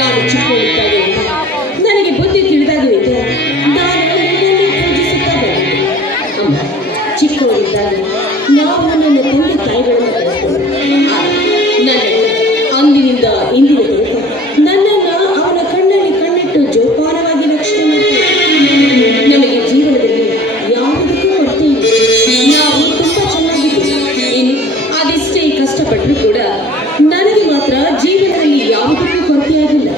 ನಾನು ಚಿಕ್ಕವಳಿದ್ದಾಗ ನನಗೆ ಬುದ್ಧಿ ತಿಳಿದಾಗಲಿದೆ ನಾನು ನಿನ್ನನ್ನೇ ಪೂಜಿಸುತ್ತಾ ಬಂದಿದ್ದೆ. ಅಮ್ಮ, ಚಿಕ್ಕವಳಿದ್ದಾಗ ನಾವು ನನ್ನ ತಂದೆ ತಾಯಿಗಳನ್ನು ಕಳೆದುಕೊಂಡು ನನ್ನ ಅಂದಿನಿಂದ ಇಂದಿನ ತನಕ ನನ್ನನ್ನು ಅವನ ಕಣ್ಣಲ್ಲಿ ಕಣ್ಣಿಟ್ಟು ಜೋಪಾನವಾಗಿ ರಕ್ಷಣೆ ಮಾಡ್ತಾರೆ. ನಮಗೆ ಜೀವನದಲ್ಲಿ ಯಾವುದಕ್ಕೂ ಕೊರತೆ ಇಲ್ಲ. ನಾವು ತುಂಬಾ ಚೆನ್ನಾಗಿದ್ದೀವಿ. ಇನ್ನು ಅದೆಷ್ಟೇ ಕಷ್ಟಪಟ್ಟರು ಕೂಡ ನನಗೆ ಮಾತ್ರ ಜೀವನದಲ್ಲಿ ಯಾವುದಕ್ಕೂ ಕೊರತೆಯಾಗಿಲ್ಲ.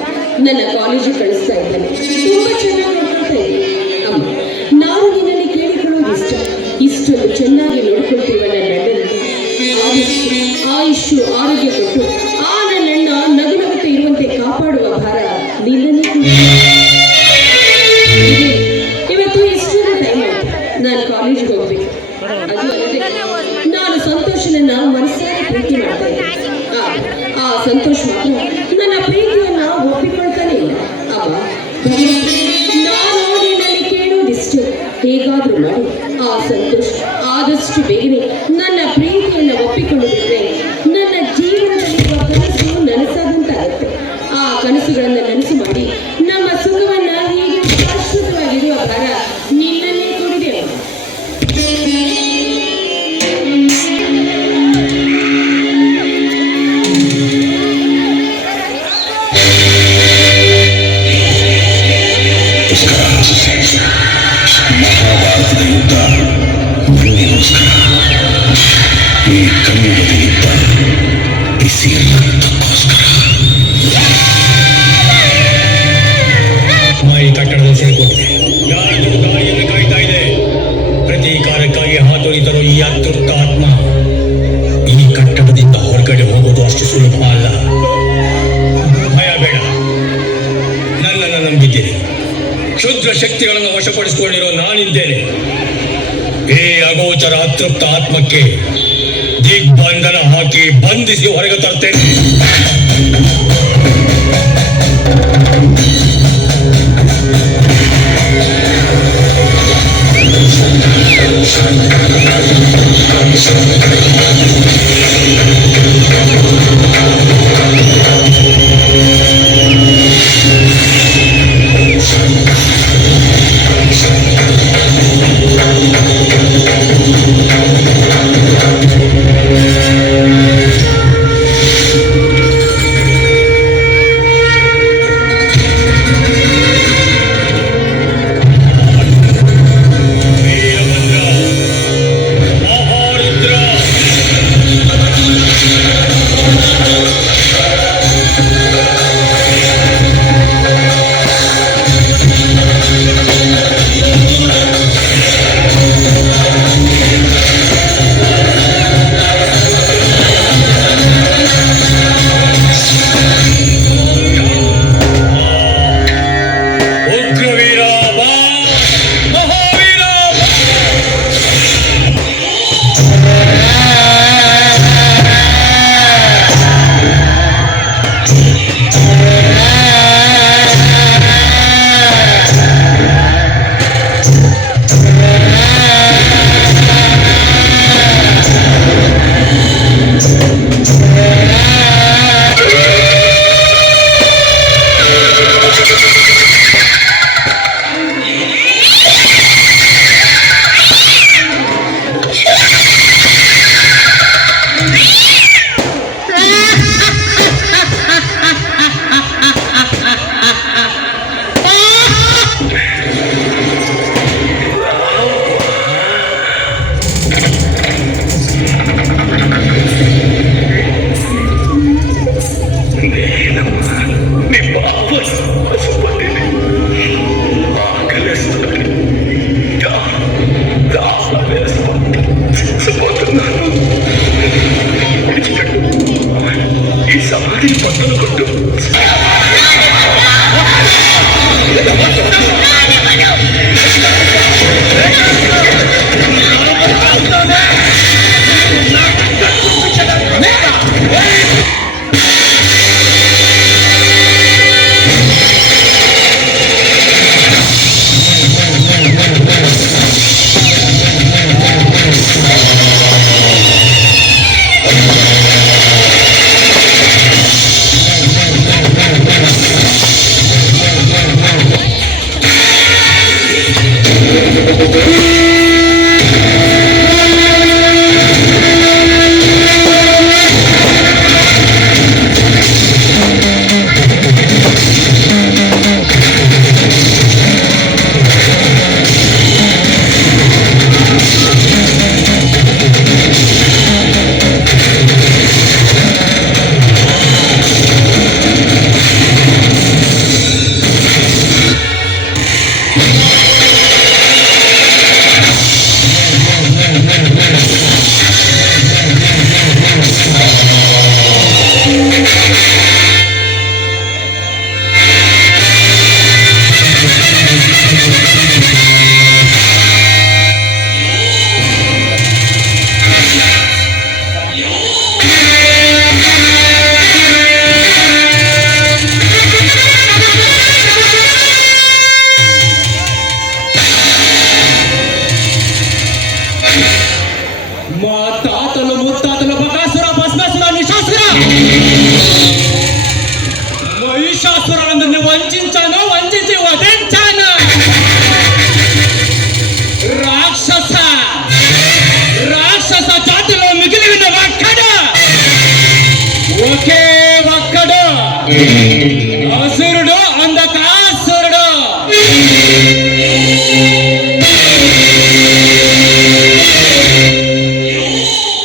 ನನ್ನ ಕಾಲೇಜಿಗೆ ಕಳಿಸ್ತಾ ಇದ್ದಾನೆ, ತುಂಬಾ ಚೆನ್ನಾಗಿ ನೋಡ್ಕೊಳ್ತಾ ಇದ್ದೀನಿ. ಅಮ್ಮ, ನಾನು ನಿನ್ನಲ್ಲಿ ಕೇಳಿಕೊಳ್ಳೋದು ಇಷ್ಟೊಂದು ಚೆನ್ನಾಗಿ ನೋಡ್ಕೊಳ್ತಿರುವ ನನ್ನಣ್ಣನಿಗೆ ಆಯುಷ್ಯು ಆರೋಗ್ಯ ಕೊಟ್ಟು ಆ ನನ್ನಣ್ಣ ನಗು ನಗುತ್ತಾ ಇರುವಂತೆ ಕಾಪಾಡುವ ಭಾರ ನಿನ್ನನ್ನೇ. ಇವತ್ತು ಎಷ್ಟೊಂದು ಟೈಮ್ ಆಯ್ತು, ನಾನು ಕಾಲೇಜಿಗೆ ಹೋಗ್ಬೇಕು. ಅದು ಅಲ್ಲದೆ ನಾನು ಸಂತೋಷನನ್ನ ಮನಸ್ಸಾಗಿ ಪ್ರೀತಿ ಮಾಡ್ತಾ ಇದ್ದೆ. ಆ ಸಂತೋಷ ಮಾತ್ರ ನನ್ನ ಪ್ರೀತಿಯನ್ನ ಒಪ್ಪಿಕೊಳ್ತಾನೆ ಇಲ್ಲ. ಅಮ್ಮ, ನಾನು ನಿನ್ನಲ್ಲಿ ಕೇಳುವುದಿಷ್ಟು, ಹೇಗಾದ್ರೂ ಮಾಡಿ ಆ ಸಂತೋಷ ಆದಷ್ಟು ಬೇಗನೆ ನನ್ನ ಪ್ರೀತಿಯನ್ನು ಒಪ್ಪಿಕೊಳ್ಳುತ್ತಿದ್ರೆ ನನ್ನ ಜೀವನದಲ್ಲಿರುವ ಕನಸು ನನಸಾದಂತಾಗುತ್ತೆ. ಆ ಕನಸುಗಳನ್ನು ನನಸು ಮಾಡಿ ನಮ್ಮ ಸುಖವನ್ನ ಹೀಗೆ ಶಾಶ್ವತವಾಗಿರುವ ಭಾರ ನಿನ್ನನ್ನೇ ಕೂಡಿದೆ. ಮಹಾಭಾರತದ ಯುದ್ಧ ನನಗೋಸ್ಕರ, ಈ ಕಲಿಯುಗದ ಯುದ್ಧ ಬಿಸಿ ರಕ್ತಕ್ಕೋಸ್ಕರ. ಈ ಕಟ್ಟಡದ ಸೇರಿಕೊಂಡಿದೆ, ಯಾರಿಗೂ ದಾರಿಯನ್ನು ಕಾಯ್ತಾ ಇದೆ. ಪ್ರತೀಕಾರಕ್ಕಾಗಿ ಹಾತೊರಿತರೋ ಈ ಅತೃಪ್ತ ಆತ್ಮ ಈ ಕಟ್ಟಡದಿಂದ ಹೊರಗಡೆ ಹೋಗೋದು ಅಷ್ಟು ಸುಲಭ ಅಲ್ಲ. ಭಯ ಬೇಡ, ನನ್ನನ್ನು ನಂಬಿದ್ದೇನೆ. ಕ್ಷುದ್ರ ಶಕ್ತಿಗಳನ್ನು ವಶಪಡಿಸಿಕೊಂಡಿರೋ ನಾನಿದ್ದೇನೆ. ಈ ಅಗೋಚರ ಅತೃಪ್ತ ಆತ್ಮಕ್ಕೆ ದಿಗ್ಬಂಧನ ಹಾಕಿ ಬಂಧಿಸಿ ಹೊರಗೆ ತರ್ತೇನೆ. మహిషాసురులందరినీ వంచాను, వంచి వధించాను. రాక్షస జాతిలో మిగిలి ఉన్న ఒక్కడు, ఒకే ఒక్కడు, అసురుడు, అంధకాసురుడు.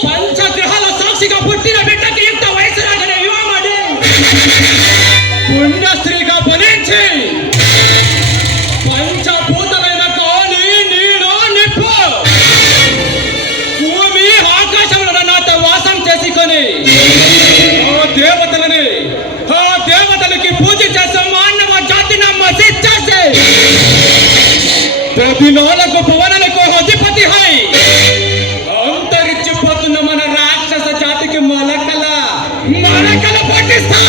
పంచగ్రహాల సాక్షిగా పుట్టిన బిడ్డకి ఇంత వయసు రాగానే యువమడి పుణ్య స్త్రీగా ఫలించి పంచభూతమైన గాలి, నీరు, నిప్పు, భూమి, ఆకాశంలో నాతో వాసం చేసుకొని ఆ దేవతలకి పూజ చేసే మానవ జాతిని మసిచ్చేసి 14 భువనాలకు అధిపతి హై అంతరించిపోతున్న మన రాక్షస జాతికి మొలకల పట్టిస్తా,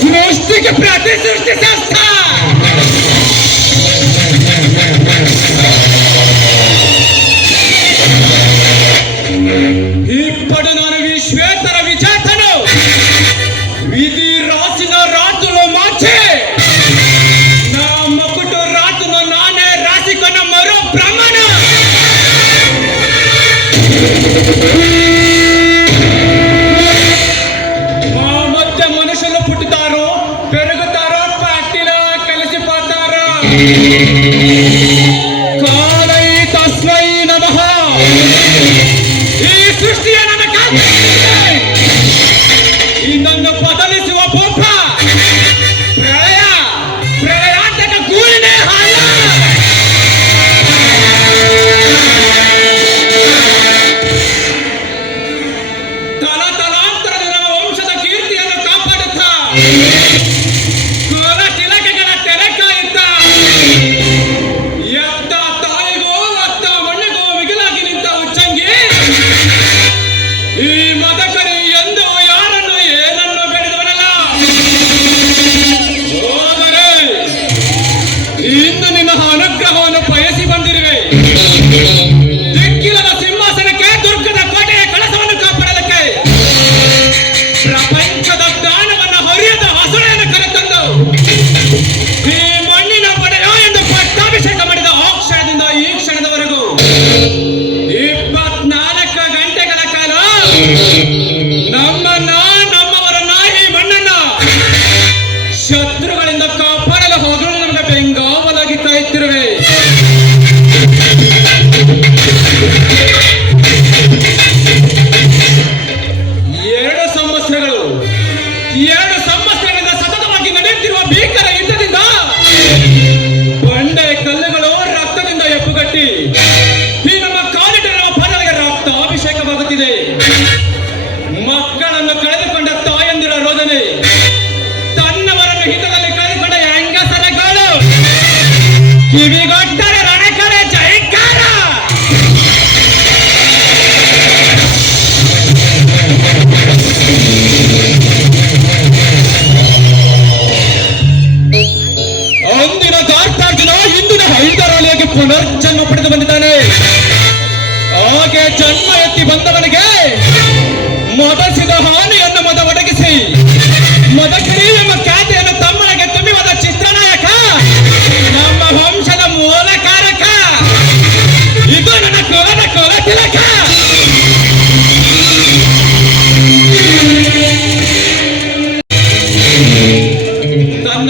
సృష్టికి ప్రతి సృష్టి చేస్తా. ఇప్పుడు నేను విశ్వేతర విజేతను, విధి రాసిన రాతులు మార్చి నా మొక్కుటు రాతును నానే రాసికొన్న మరో బ్రహ్మణ. మా మధ్య మనుషులు పుట్టుతారు, పెరుగుతారు, పార్టీలో కలిసిపోతారు. కాలై తస్మై నమః. ఈ సృష్టి నన్ను బదలిసి ఒప్ప ప్రళయాంతక కూలినే హాల. ತಲಾಂತರದ ನಮ್ಮ ವಂಶದ ಕೀರ್ತಿಯನ್ನು ಕಾಪಾಡುತ್ತಾ ಕುಲ ತಿಲಕಗಳ ತೆರೆ ಕಾಯುತ್ತಾ ಎತ್ತ ತಾಯಿಗೂ ಅತ್ತ ಮಣ್ಣಿಗೂ ಮಿಗಿಲಾಗಿ ನಿಂತ ಉಚ್ಚಂಗಿ ಈ ಮದಕರಿ ಎಂದು ಯಾರನ್ನು ಏನನ್ನು ಬೆಳೆದವನಲ್ಲ. ಹೋದರೆ ಇಂದು ನಿನ್ನ ಅನುಗ್ರಹವನ್ನು ಬಯಸಿ ಬಂದಿರುವೆ. ದಿಕ್ಕಿಲ್ಲದ ಸಿಂಹಾಸನಕ್ಕೆ, ದುರ್ಗದ ಕೋಟೆಯ ಕಳಸವನ್ನು ಕಾಪಾಡಲಿಕ್ಕೆ, ಪ್ರಪಂಚದ ಜ್ಞಾನವನ್ನು ಹರಿಯದ ಹಸುಳೆಯನ್ನು ಕರೆತಂದು ಈ ಮಣ್ಣಿನ ಒಡೆಯ ಎಂದು ಪಟ್ಟಾಭಿಷೇಕ ಮಾಡಿದ ಆ ಕ್ಷಣದಿಂದ ಈ ಕ್ಷಣದವರೆಗೂ 24 ಗಂಟೆಗಳ ಕಾಲ ನಮ್ಮವರನ್ನ, ಈ ಮಣ್ಣನ್ನ ಶತ್ರುಗಳಿಂದ ಕಾಪಾಡಲು ಹೋಗಲು ನಮಗೆ ಬೆಂಗಾವಲಾಗಿ ಕಾಯುತ್ತಿರುವೆ. ಎರಡು ಸಂವತ್ಸರಗಳಿಂದ ಸತತವಾಗಿ ನಡೆಯುತ್ತಿರುವ ಭೀಕರ ಯುದ್ಧದಿಂದ ಬಂಡೆ ಕಲ್ಲುಗಳು ರಕ್ತದಿಂದ ಎಪ್ಪುಗಟ್ಟಿ ಈ ನಮ್ಮ ಕಾಲಿಟ್ಟಿರುವ ಪದಗಳಿಗೆ ರಕ್ತಾಭಿಷೇಕವಾಗುತ್ತಿದೆ. ಮಕ್ಕಳನ್ನು ಕಳೆದುಕೊಂಡ ತಾಯಂದಿರ ರೋದನೆ, ತನ್ನವರನ್ನು ಹಿತದಲ್ಲಿ ಕಳೆದುಕೊಂಡ ಹೆಂಗಸರ ಗೋಳು, ಕಿವಿಗೊಟ್ಟರೆ ರಣಕರೆ ಜಯಕಾರ. ಅಂದಿನ ದಾರ್ತಾರ್ಜುನ ಇಂದಿನ ಹೈದರಾಲಿಯಾಗಿ ಪುನರ್ಜನ್ಮ ಪಡೆದು ಬಂದಿದ್ದಾನೆ. ಹಾಗೆ ಜನ್ಮ ಎತ್ತಿ ಬಂದವನಿಗೆ ಮೊದಸಿದ ಹಾನಿಯನ್ನು ಮೊದ ಒದಗಿಸಿ ಮದಕರಿ ಎಂಬ ಖ್ಯಾತಿಯನ್ನು ತಮ್ಮನಿಗೆ ತುಂಬಿವಾದ ಚಿತ್ರನಾಯಕ, ನಮ್ಮ ವಂಶದ ಮೂಲಕಾರಕ, ಇದು ನನ್ನ ಕುಲ ತಿಲಕ. ತನ್ನ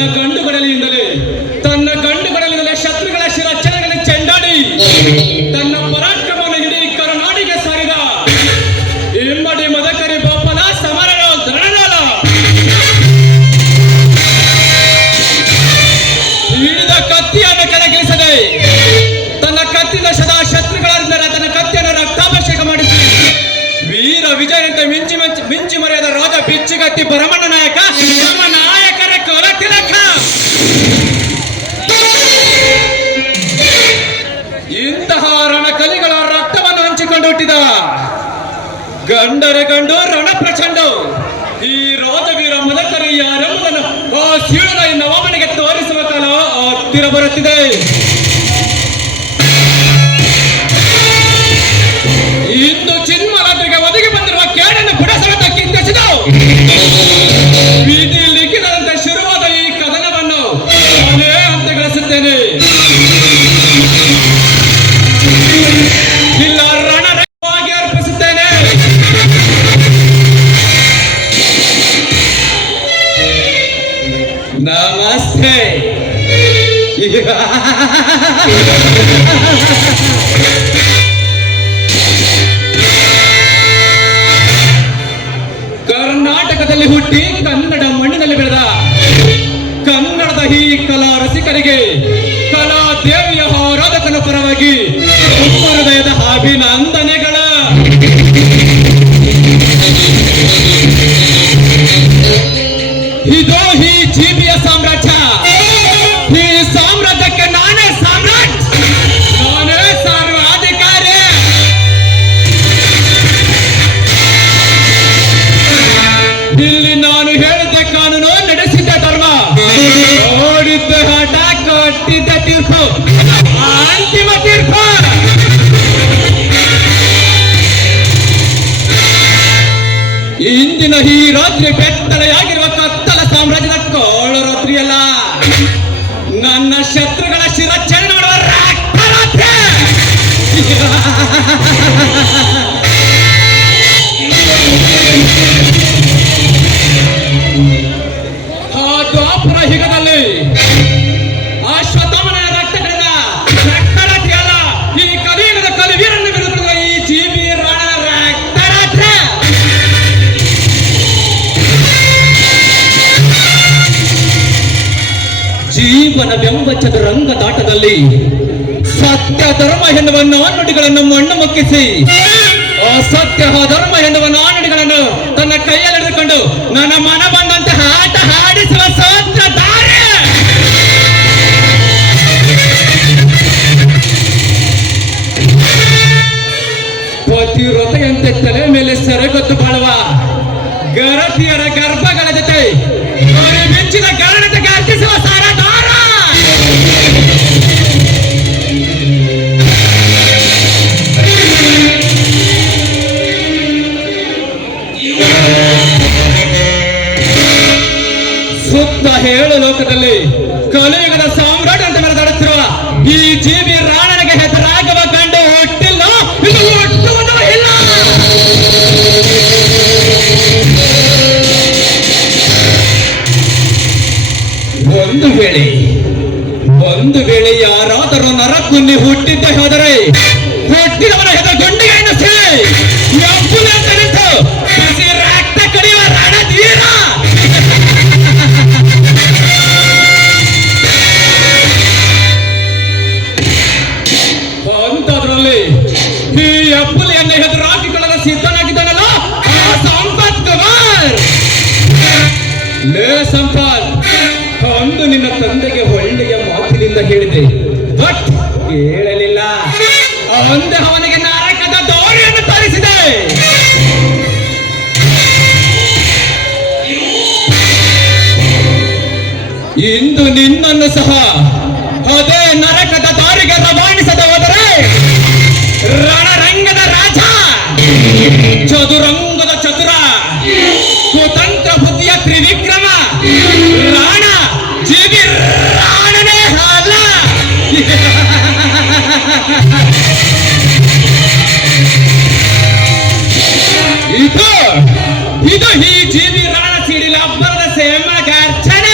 ಗಂಡುಗಳಲ್ಲಿಂದಲೇ ಶತ್ರುಗಳ ಶಿರಚ್ಛೇದಗಳನ್ನು ಚೆಂಡಾಡಿ ತನ್ನ ಪರಾಕ್ರಮವನ್ನು ಇಡೀ ಕರುನಾಡಿಗೆ ಸಾರಿದ ಇಮ್ಮಡಿ ಮದಕರಿ ಬೋಪನ ಸಮರನ ದೃಢನಾದ ಹಿಡಿದ ಕತ್ತಿಯನ್ನು ಕೆಳಗಿಳಿಸದೆ ತನ್ನ ಕತ್ತಿನ ಸದಾ ಶತ್ರುಗಳಿಂದ ತನ್ನ ಕತ್ತಿಯನ್ನು ರಕ್ತಾಭಿಷೇಕ ಮಾಡಿಸಿ ವೀರ ವಿಜಯನಂತೆ ಮಿಂಚಿ ಮರೆಯದ ರಾಜ ಬಿಚ್ಚಿಗತ್ತಿ ಭರಮಣ್ಣ ನಾಯಕ, ನಮ್ಮ ನಾಯಕರ ಕುಲ ತಿಲಕ. ಇಂತಹ ರಣಕಲಿಗಳ ರಕ್ತವನ್ನು ಹಂಚಿಕೊಂಡು ಹುಟ್ಟಿದ ಗಂಡರೆ ಗಂಡು ರಣ ಪ್ರಚಂಡ ಈ ರಾಜವೀರ ಮದಕರಿ ಯಾರೆಂಬುದನ್ನು ಆ ಸೀಳನ ನವಮನಿಗೆ ತೋರಿಸುವ ಕಾಲ ಹತ್ತಿರ ಬರುತ್ತಿದೆ. ಇಂದು ಚಿನ್ಮಲಾದ್ರಿಗೆ ಒದಗಿ ಬಂದಿರುವ ಕೇಡನ್ನು ಬುಡಸವೆತ ಕಿತ್ತೆಸೆದು ನಮಸ್ತೆ. ಕರ್ನಾಟಕದಲ್ಲಿ ಹುಟ್ಟಿ ಕನ್ನಡ ಮಣ್ಣಿನಲ್ಲಿ ಬೆಳೆದ ಕನ್ನಡದ ಈ ಕಲಾ ರಸಿಕರಿಗೆ ಕಲಾ ದೇವಿಯ ಆರಾಧಕನ ಪರವಾಗಿ ಹೃದಯದ ಅಭಿನಂದನೆಗಳ. ಇದು ಈ ಜೀಬಿಯ ಸಾಮ್ರಾಜ್ಯ. ಈ ಸಾಮ್ರಾಜ್ಯಕ್ಕೆ ನಾನೇ ಸಾಮ್ರಾಟ್, ನಾನೇ ಸರ್ವಾಧಿಕಾರಿ. ಇಲ್ಲಿ ನಾನು ಹೇಳಿದ್ದ ಕಾನೂನು, ನಡೆಸಿದ್ದ ಧರ್ಮ, ಓಡಿದ್ದ ಆಟ, ಕೊಟ್ಟಿದ್ದ ತೀರ್ಪು, ಅಂತಿಮ ತೀರ್ಪು. ಇಂದಿನ ಈ ರಾತ್ರಿ ಬೆತ್ತಲೆಯಾಗಿರುವ ಕತ್ತಲ ಸಾಮ್ರಾಜ್ಯದ ಕಾಳರಾತ್ರಿಯಲ್ಲ, ನನ್ನ ಶತ್ರುಗಳ ಶಿರಚ್ಛೇದನ ಮಾಡುವ ರಾತ್ರಿ. ಆ ದ್ವಾಪರ ಯುಗದಲ್ಲಿ ಅಶ್ವತ್ಥಾಮನ ರಕ್ತಗಳಿಂದ ರಕ್ತರಾತ್ರಿ ಅಲ್ಲ, ಈ ಕಲಿಯುಗದ ಕಲಿವೀರನ್ನು ಬಿಡುತ್ತಿರುವ ಈ ಜೀಬಿ ರಾಣ ರಕ್ತರಾತ್ರಿ. ಜೀವನವೆಂಬ ಚದುರಂಗ ದಾಟದಲ್ಲಿ ಸತ್ಯ ಧರ್ಮ ಎನ್ನುವ ನಾನುಡಿಗಳನ್ನು ಮಣ್ಣು ಮುಕ್ಕಿಸಿ ಅಸತ್ಯ ಧರ್ಮ ಎನ್ನುವ ನಾನುಡಿಗಳನ್ನು ತನ್ನ ಕೈಯಲ್ಲಿ ಹಿಡಿದುಕೊಂಡು ನನ್ನ ಮನ ಬಂದಂತೆ ಆಟ ಆಡಿಸುವ ಸೂತ್ರಧಾರ. ಪತಿವ್ರತೆಯಂತೆ ತಲೆ ಮೇಲೆ ಸೆರಗೊತ್ತು ಬಾಳುವ ಗರತಿಯರ ಗರ್ಭಗಳ ಜೊತೆ ಮೆಚ್ಚಿದ ಗರಣತೆಗೆ ಅರ್ಪಿಸುವ ಸಾರದಾರ. ಸುತ್ತ ಹೇಳು ಲೋಕದಲ್ಲಿ ಕಲಿಯುಗದ ಸಾಮ್ರಾಟ್ ಅಂತ ಮೆರೆದಾಡುತ್ತಿರುವ ಈ ಜೀವಿ ರಾಣನಿಗೆ ಹೆಸರಾಗುವ ಗಂಡು ಹುಟ್ಟಿಲ್ಲ, ಇದು ಹುಟ್ಟುವುದೂ ಇಲ್ಲ. ಒಂದು ವೇಳೆ ಯಾರಾದರೂ ನರಕುನ್ನಿ ಹುಟ್ಟಿದ್ದೇ ಹೋದರೆ ಹುಟ್ಟಿದವನ ಹೆದ ಗಂಡಿಗೆಯನ್ನು ಅಂತ ನಿಂತು ಬಿಸಿ ರಕ್ತ ಕಡಿಯುವ ರಣಧೀರ. ಅಂತದ್ರಲ್ಲಿ ಈ ಅಪ್ಪುಲಿಯನ್ನು ಎದುರಾಕಿಕೊಳ್ಳಲು ಸಿದ್ಧನಾಗಿದ್ದಾನಲ್ಲ ಆ ಸಂಪತ್ ಕುಮಾರ್. ಲೇ ಸಂಪತ್, ಅಂದು ನಿನ್ನ ತಂದೆಗೆ ಒಳ್ಳೆಯ ಮಾತಿನಿಂದ ಹೇಳಿದೆ, ಬಟ್ ಕೇಳಲಿಲ್ಲ. ಅಂದು ಅವನಿಗೆ ನರಕದ ದಾರಿಯನ್ನು ತೋರಿಸಿದೆ. ಇಂದು ನಿನ್ನನ್ನು ಸಹ ಅದೇ ನರಕದ ದಾರಿಗೆ ರವಾನಿಸದೆ ಹೋದರೆ ರಣರಂಗದ ರಾಜ, ಚದುರಂಗದ ಚತುರ, ಕುತಂತ್ರ ಬುದ್ಧಿಯ ತ್ರಿವಿಕ್ರಮ ರಾಣ ಜೀವಿ ರಾಣನೇ ಅಲ್ಲ. ಇದು ಈ ಜೀವಿ ರಾಣ ಸಿಡಿಲ ಅಬ್ಬರದ ಸೇಮ ಗರ್ಜನ.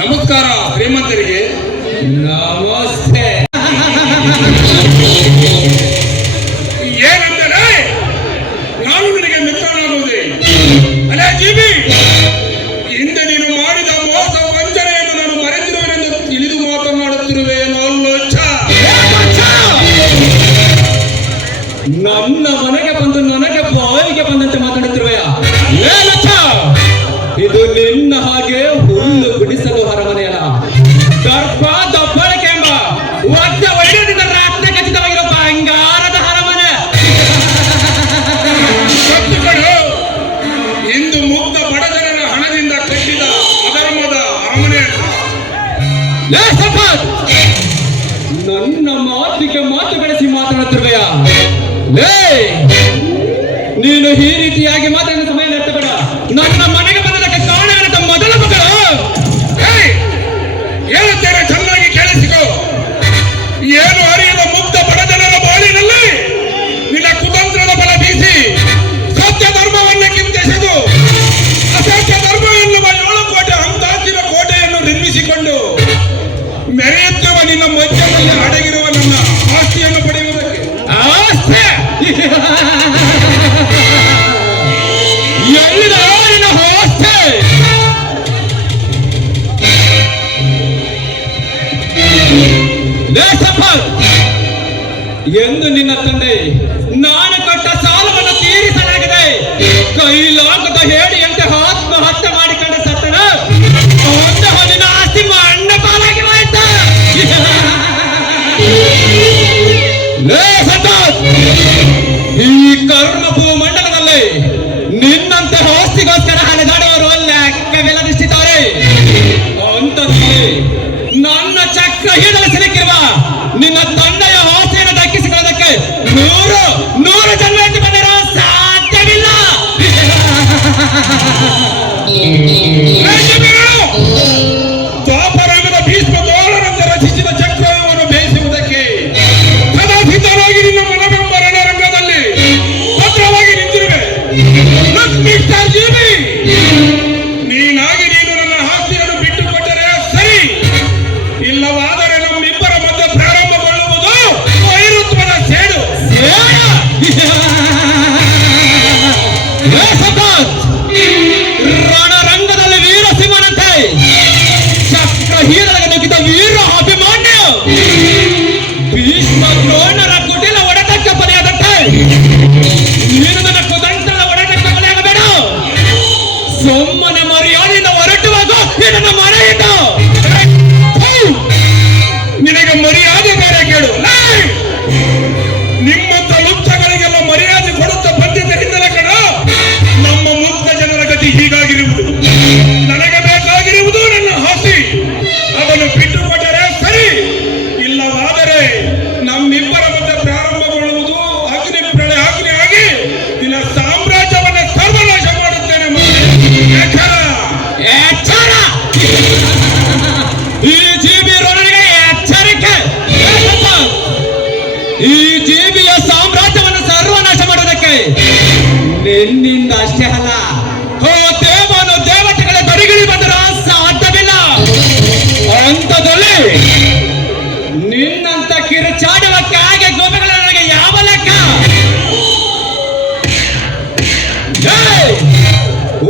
ನಮಸ್ಕಾರ ಶ್ರೀಮಂತರಿಗೆ. ನಮಸ್ತೆ. ಏನಂದರೆ ನಾನು ನಿನಗೆ ಮಿತ್ರನಾಗುವುದೇ? ಅಲ್ಲೇ ಜೀವಿ, ಹಿಂದೆ ನೀನು ಮಾಡಿದ ಮೋಸ ವಂಚನೆಯನ್ನು ನಾನು ಮರೆತಿರುವೆನೆಂದು ತಿಳಿದು ಮಾತನಾಡುತ್ತಿರುವೆಯೇನೋ ಲೋಚ. ನನ್ನ ಮನೆಗೆ ಬಂದು ನನಗೆ ಬಾಯಿಗೆ ಬಂದಂತೆ ಮಾತಾಡುತ್ತಿರುವೆಯಾ? ಇದು ನಿನ್ನ ಹಾಗೆ ಹುಲ್ಲು ಗುಡಿಸಲು ಅರಮನೆಯಲ್ಲ, ಗರ್ಭ ದಬ್ಬಳಿಕೆ ಎಂಬ ಒದ್ದ ವೈದ್ಯದಿಂದ ರತ್ನ ಖಚಿತವಾಗಿರೋ ಬಂಗಾರದ ಅರಮನೆ. ಸತ್ತುಗಳು ಇಂದು ಮುಗ್ಧ ಬಡಜನರ ಹಣದಿಂದ ಕಟ್ಟಿದ ಅಧರ್ಮದ ಅರಮನೆಯನ್ನು. ನನ್ನ ಮಾತಿಗೆ ಮಾತು ಬೆಳೆಸಿ ಮಾತನಾಡುತ್ತಿರುವೆಯ? ಲೇ, ನೀನು ಈ ರೀತಿಯಾಗಿ ಮಾತಾಡಿದ ಸಮಯ ನಡೆಸಬೇಡ. ನನ್ನ ಮನೆಗೆ ಬಂದದಕ್ಕೆ ಕಾರಣ ಮೊದಲ ಮಗಳು. ಹೇಳುತ್ತೇನೆ, ಚೆನ್ನಾಗಿ ಕೇಳಿಸಿಕೋ. ಏನು ಅರಿಯದ ಮುಗ್ಧ ಬಡಜನರ ಬಾಳಿನಲ್ಲಿ ನಿನ್ನ ಕುತಂತ್ರದ ಬಲ ಬೀಸಿ ಸತ್ಯ ಧರ್ಮವನ್ನ ಕಿಂತೆಸೆದು ಅಸತ್ಯ ಧರ್ಮ ಎನ್ನುವ 7 ಕೋಟೆ ಅಂತಾಚಿನ ಕೋಟೆಯನ್ನು ನಿರ್ಮಿಸಿಕೊಂಡು ಮೆರೆಯುತ್ತವ ನಿನ್ನ ಮಧ್ಯದಲ್ಲಿ ಅಡಗಿರುವ ನನ್ನ ಆಸ್ತಿಯನ್ನು ಪಡೆಯುವುದಕ್ಕೆ. ಆಸ್ತಿ ಎಲ್ಲಿದ ನಿನ್ನ ಆಸ್ತಿ? ಎಂದು ನಿನ್ನ ತಂದೆ ನಾನು ಕೊಟ್ಟ ಸಾಲವನ್ನು ತೀರಿಸಲಾಗಿದೆ. ಕೈಲಾಗದ ಹೇಡಿಯಂತೆ ಆತ್ಮಹತ್ಯೆ ಮಾಡಿಕೊಂಡ ಸತ್ತನ ಅಂತಹ ನಿನ್ನ ಆಸ್ತಿ ಮಣ್ಣ ಪಾಲಾಗಿ ಹೋಯ್ತು. ಈ ಕರ್ಮ ಭೂಮಂಡಲದಲ್ಲಿ ನಿನ್ನಂತೆ ಆಸ್ತಿಗೋಸ್ಕರ ಹಣಗಾಡುವವರು ಲೆಕ್ಕವಿಲ್ಲದಿಷ್ಟಿದ್ದಾರೆ. ಅಂತಂದ್ರೆ ನನ್ನ ಚಕ್ರ ಹಿಡಿದು ಸಿಲುಕಿರುವ ನಿನ್ನ ತಂದೆಯ ಆಸ್ತಿಯನ್ನು ದಕ್ಕಿಸಿಕೊಳ್ಳೋದಕ್ಕೆ 100 ಜನ್ಮ ಎದ್ದು ಬಂದಿರೋ ಸಾಧ್ಯವಿಲ್ಲ. ದ್ವಾಪರಯುಗದ ಭೀಷ್ಮ ದ್ರೋಣರಂತೆ ರಚಿಸಿದ ಚಕ್ರವನ್ನು ಬೇಯಿಸುವುದಕ್ಕೆ ಸದಾ ಸಿದ್ಧರಾಗಿ ನಿನ್ನ ಮನವೆಂಬ ರಣರಂಗದಲ್ಲಿ ಭದ್ರವಾಗಿ ನಿಂತಿರುವೆ. ಮಿಸ್ಟರ್ ಜೀವಿ, ನೀನಾಗಿ ನೀನು ನನ್ನ ಆಸ್ತಿಯನ್ನು ಬಿಟ್ಟುಕೊಟ್ಟರೆ ಸರಿ, ಇಲ್ಲವಾದರೆ ನಮ್ಮಿಬ್ಬರ ಮಧ್ಯೆ ಪ್ರಾರಂಭಗೊಳ್ಳುವುದು ವೈರುತ್ವದ ಸೇಡು. ರಣರಂಗದಲ್ಲಿ ವೀರಸಿಂಹನಂತೆ ಚಕ್ರ ಹೀರದಾಗ ನುಗ್ಗಿದ ವೀರ ಅಭಿಮಾನ್ಯ ಭೀಷ್ಮ ದ್ರೋಣರ ಕುಟಿಲ ಒಡೆತಕ್ಕೆ ಬಲಿಯಾದಂತೆ ನೀನು ನನ್ನ ಕುತಂತ್ರದ ಒಡೆತಕ್ಕೆ ಬಲಿಯಾಗಬೇಡ. ಸುಮ್ಮನೆ ಮರ್ಯಾದೆಯಿಂದ ಹೊರಟುವಾಗ ನನ್ನ ಮನೆಯಿಂದ ನಿನಗೆ ಮರ್ಯಾದೆ ಬೇರೆ ಕೇಳು. ನಿಮ್ಮಂತ ಲುಚ್ಚಗಳಿಗೆಲ್ಲ ಮರ್ಯಾದೆ ಕೊಡುತ್ತಾ ಬಂದಿದ್ದರಿಂದಲೇ ಕಣ ನಮ್ಮ ಮುಕ್ತ ಜನರ ಗತಿ ಹೀಗಾಗಿರುವುದು. ನನಗೆ ಬೇಕಾಗಿರುವುದು ನನ್ನ ಆಸ್ತಿ, ಅದನ್ನು ಬಿಟ್ಟುಕೊಟ್ಟರೆ ಸರಿ, ಇಲ್ಲವಾದರೆ ನಮ್ಮಿಬ್ಬರ ಮಧ್ಯೆ ಪ್ರಾರಂಭಗೊಳ್ಳುವುದು ಅಗ್ನಿ ಪ್ರಳಯ ಆಗಿ ನಿನ್ನ ಸಾಮ್ರಾಜ್ಯವನ್ನ ಸರ್ವನಾಶ ಮಾಡುತ್ತೇನೆ. ಎಚ್ಚರ! ಈ ಜೀವಿ ರೋಣನಿಗೆ ಎಚ್ಚರಿಕೆ. ಈ ಜೀವಿಯ ಸಾಮ್ರಾಜ್ಯವನ್ನು ಸರ್ವನಾಶ ಮಾಡುವುದಕ್ಕೆ ನಿನ್ನಿಂದ ಅಷ್ಟೇ ಅಲ್ಲ, ದೇವನು ದೇವತೆಗಳ ಗಡಿಗಿಳಿ ಬಂದರೂ ಸಾಧ್ಯವಿಲ್ಲ. ಅಂತದಲ್ಲಿ ನಿನ್ನಂತ ಕಿರುಚಾಡುವ ಕಾಗೆ ಗೋಪೆಗಳ ನನಗೆ ಯಾವ ಲೆಕ್ಕ?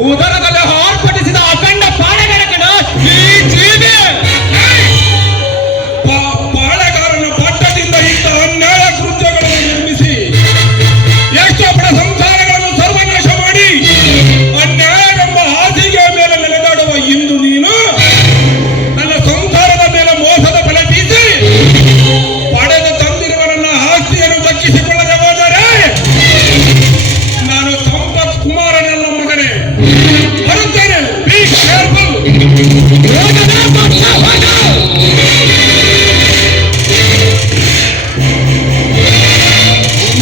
ಉದರದಲ್ಲಿ ಹಾರ್ಪಡಿಸಿದ ಅಖಂಡ ಪಾಳೆಗಾರಕನ ಈ ಜೀವಿ ಪಾಳೆಗಾರನ ಪಟ್ಟದಿಂದ ಇಂಥ ಅನ್ಯಾಯ ಕೃತ್ಯಗಳನ್ನು ನಿರ್ಮಿಸಿ ಎಷ್ಟೋ ಬಡ ಸಂಸಾರಗಳನ್ನು ಸರ್ವನಾಶ ಮಾಡಿ ಅನ್ಯಾಯವೆಂಬ ಹಾಸಿಗೆಯ ಮೇಲೆ ನೆಲೆದಾಡುವ ಇಂದು ನೀನು ನನ್ನ ಸಂಸಾರದ ಮೇಲೆ ಮೋಸದ ಬಲೆ ಬೀಸಿ ಪಡೆದು ತಂದಿರುವ ನನ್ನ ಆಸ್ತಿಯನ್ನು ದಕ್ಕಿಸಿಕೊಳ್ಳದೆ ಹೋದರೆ ನಾನು ಸಂಪತ್ ಕುಮಾರನೆಲ್ಲ ಮಗನೇ ಬರುತ್ತೇನೆ. Be careful.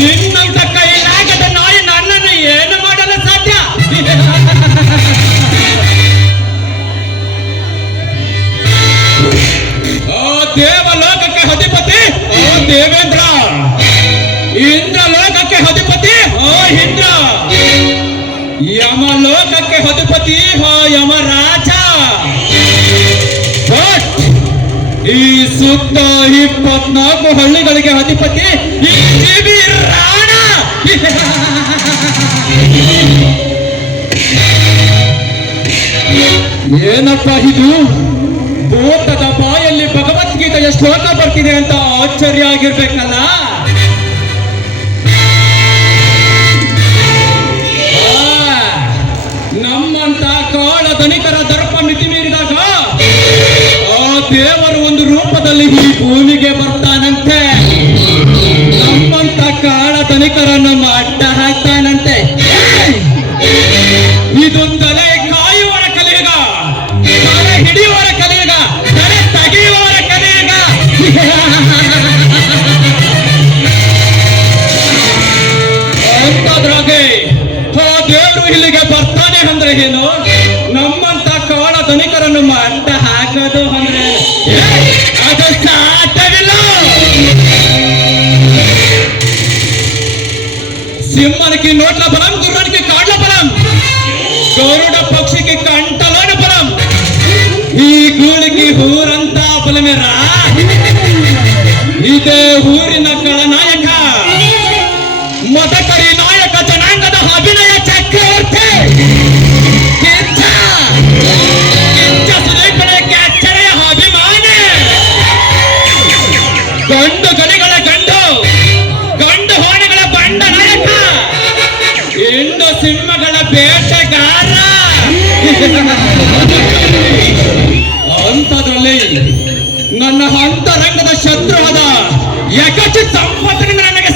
ನಿನ್ನಂತ ಕೈಲಾಗದ ನಾಯಿ ನನ್ನನ್ನು ಏನು ಮಾಡಲು ಸಾಧ್ಯ? ಆ ದೇವಲೋಕಕ್ಕೆ ಅಧಿಪತಿ ಓ ದೇವೇಂದ್ರ, ಇಂದ್ರಲೋಕಕ್ಕೆ ಅಧಿಪತಿ ಓ ಇಂದ್ರ, ಯಮಲೋಕಕ್ಕೆ ಅಧಿಪತಿ ಓ ಯಮರಾಜ. ಬಟ್ ಈ ಸುತ್ತ 24 ಹಳ್ಳಿಗಳಿಗೆ ಅಧಿಪತಿ ಈ ಜೀವಿ ರಾಣ. ಏನಪ್ಪ ಇದು? ಭೂತದ ಬಾಯಲ್ಲಿ ಭಗವದ್ಗೀತೆಯ ಶ್ಲೋಕ ಬರ್ತಿದೆ ಅಂತ ಆಶ್ಚರ್ಯ ಆಗಿರ್ಬೇಕಲ್ಲ. ನಮ್ಮಂತ ಕಾಳ ಧನಿಕರ ದರ್ಪ ಮಿತಿ ಮೀರಿದಾಗ ಆ ದೇವರು ಒಂದು ರೂಪದಲ್ಲಿ ಈ ಭೂಮಿಗೆ ಬರ್ತಾನಂತೆ. ನಮ್ಮಂತ ಕಾಳ ಧನಿಕರನ್ನು ಅಡ್ಡ ಹಾಕ್ತಾನಂತೆ. ಇದು ತಲೆ ಕಾಯುವರ ಕಲಿಯುಗ, ತಲೆ ಹಿಡಿಯುವರ ಕಲಿಯುಗ, ತಲೆ ತೆಗೆಯುವವರ ಕಲಿಯುಗ. ಏನು ನಮ್ಮಂತ ಕಾಳ ಧನಿಕರನ್ನು ಮಟ್ಟ ಹಾಕೋದು ಅಂದ್ರೆ ಅದು ಸಾಧ್ಯವಿಲ್ಲ. సింహానికి నోట్ల బలం, గుర్రానికి కాళ్ళ బలం, గరుడ పక్షికి కంటలోని బలం, ఈ గూಳಿకి ఊరంతా బలమేరా. ಇದೇ ಊರಿನ ಕಳನಾಯಕ, ಮದಕರಿ ನಾಯಕ, ಜನಾಂಗದ ಅಭಿನಯ ಚಕ್ರವರ್ತಿ ಕಿಚ್ಚ ಸುರೇಖಕ್ಕೆ ಅಚ್ಚರೆಯ ಅಭಿಮಾನಿ, ಗಂಡು ಗಲಿಗಳ ಗಂಡು, ಗಂಡು ಹೋಣಗಳ ಬಂಡ ನಾಯಕ, ಹೆಣ್ಣು ಸಿಂಹಗಳ ಬೇಟೆಗಾರ. ಅಂಥದ್ರಲ್ಲಿ ನನ್ನ ಅಂತರಂಗದ ಶತ್ರುವಾದ ಯಕಚಿ ಸಂಪತ್ತಿನಿಂದ ನನಗೆ